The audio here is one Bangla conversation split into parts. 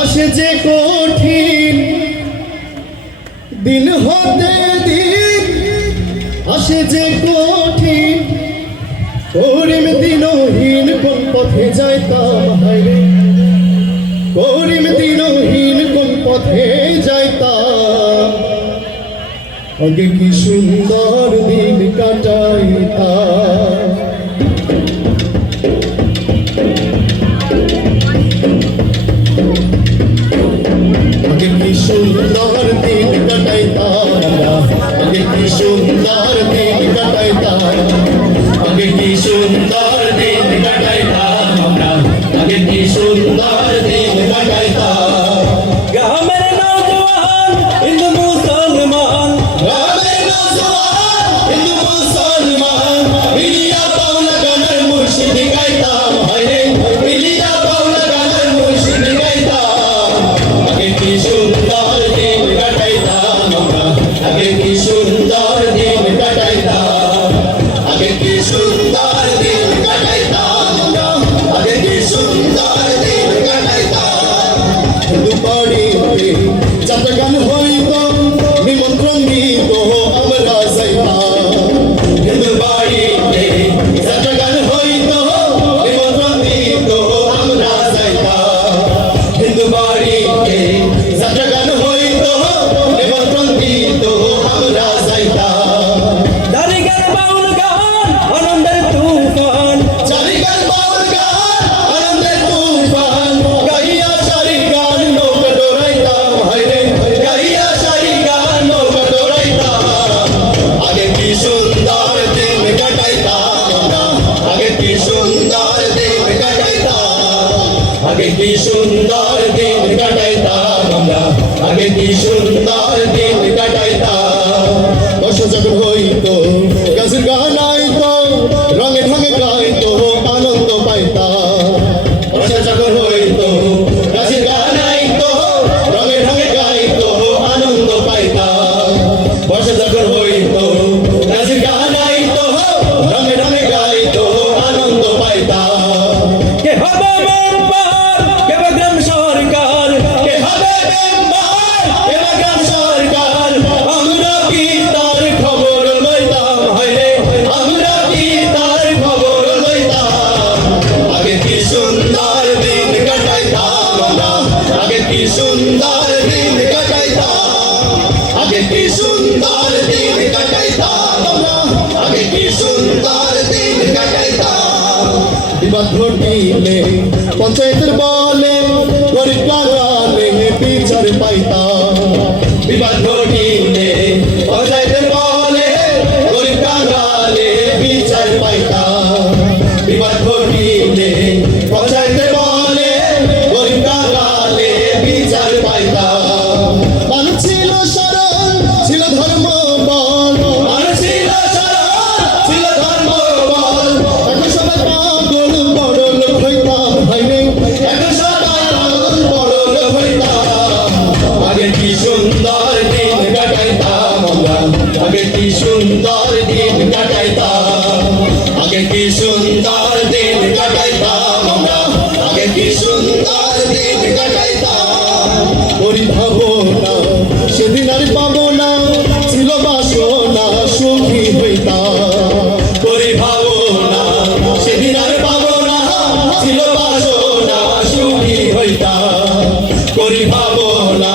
আসে যে কঠিন দিন হতে দিন, আসে যে কঠিন করিম দিনহীন কোন পথে যাইতাম হায়রে, করিম দিনহীন কোন পথে যাইতাম, আগে কি সুন্দর দিন কাটাইতাম। আগে কি সুন্দর দিন কাটাইতাম, আগে কি সুন্দর দিন কাটাইতাম, আগে কি সুন্দর দিন কাটাইতাম আমরা, আগে কি সুন্দর দিন কাটাইতাম। গ্রামের নওজওয়ান হিন্দু মুসলমান, গ্রামের নওজওয়ান হিন্দু মুসলমান, মিলিয়া পাওনা গানের মুর্শিদি গাইতাম হায়রে, মিলিয়া পাওনা গানের মুর্শিদি গাইতাম। আগে কি সুন্দর দিন কাটাইতাম আমরা, আগে কি সুন্দর দিন কাটাইতাম, আগে কি সুন্দর দিন কাটাইতাম আমরা, আগে কি সুন্দর দিন কাটাইতাম। হিন্দু বাড়িতে যাত্রা গান হইত, নিমন্ত্রণ দিত আমরা যাইতাম। হিন্দু বাড়িতে যাত্রা গান হইত, নিমন্ত্রণ দিত আমরা যাইতাম। হিন্দু বাড়িতে যাত্রা গান হইত, নিমন্ত্রণ দিত আমরা যাইতাম। দারিগার বাউল গান আনন্দের তুফান, চারিগার বাউল গান আনন্দের তুফান, গাইয়া সারি গান নৌকা ডোরাইতাম হায়রে, গাইয়া সারি গান নৌকা ডোরাইতাম। আগে কি সুন্দর দিন কাটাইতাম আমরা, আগে কি সুন্দর দিন কাটাইতাম, আগে কি সুন্দর দিন কাটাইতাম আমরা, আগে কি সুন্দর দিন কাটাইতাম। দশ যখন হইতো গাছের গান আইতো, রঙে ঢঙে গাইতো আনন্দ পাইতাম। দশ যখন হইতো গাছের গান আইতো, রঙে ঢঙে গাইতো আনন্দ পাইতাম। দশ যখন হইতো গাছের গান আইতো, রঙে ঢঙে গাইতো আনন্দ পাইতাম। কে হবে মেম্বার কে বা গ্রাম সরকার, কে হবে মেম্বার, কে বা গ্রাম সরকার, আমরা কি তার খবর লইতাম হায়রে, আমরা কি তার খবর লইতাম। আগে কি সুন্দর দিন কাটাইতাম আমরা, আগে কি সুন্দর দিন কাটাইতাম, আগে কি সুন্দর দিন কাটাইতাম আমরা, আগে কি সুন্দর দিন কাটাইতাম। বিবাদ ঘটিলে পঞ্চায়েতের বলে গরিব বাঙালে বিচার পাইতাম। বিবাদ ঘটিলে পঞ্চায়েতের বলে গরিব বাঙালে বিচার পাইতাম। বিবাদ ঘটিলে পঞ্চায়েতের বলে গরিব বাঙালে বিচার পাইতাম। মানুষ ছিল সরল, ছিল ধর্ম বল, মানুষ ছিল সরল, ছিল ধর্ম বল। এখন সবাই পাগল বড় লোক হইতাম হায়রে, এখন সবাই পাগল বড় লোক হইতাম। আগে কি সুন্দর দিন কাটাইতাম আমরা, আগে কি সুন্দর দিন কাটাইতাম, আগে কি সুন্দর দিন কাটাইতাম আমরা, আগে কি সুন্দর দিন কাটাইতাম। করি ভাবনা সেদিন আর পাবো না, ছিল বাসনা সুখী হইতাম। করি ভাবনা সেদিন আর পাবো না, ছিল বাসনা সুখী হইতাম। করি ভাবনা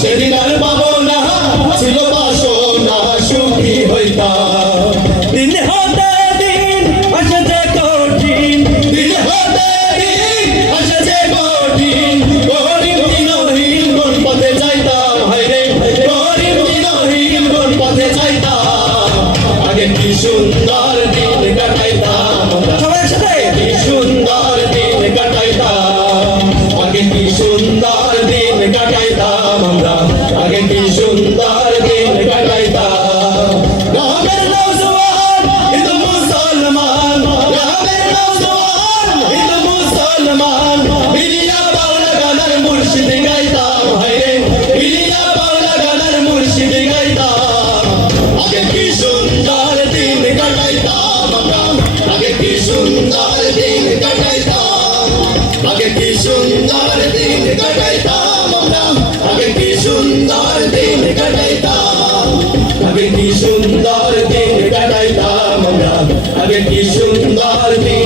সেদিন আর পাবো না, ছিল বাসনা সুখী হইতাম। দিন হতে দিন আসে যে কঠিন, দিন হতে দিন আসে যে কঠিন, গরিব দিনহীন কোন পথে যাইতাম হায়রে, গরিব দিনহীন কোন পথে যাইতাম। আগে কি সুন্দর দিন কাটাইতাম আমরা, সবার সাথে কি সুন্দর দিন কাটাইতাম, আগে কি সুন্দর দিন সুন্দর দিন কাটাইতাম আমরা, আগে কি সুন্দর দিন কাটাইতাম, আগে কি সুন্দর দিন কাটাইতাম আমরা, আগে কি সুন্দর দিন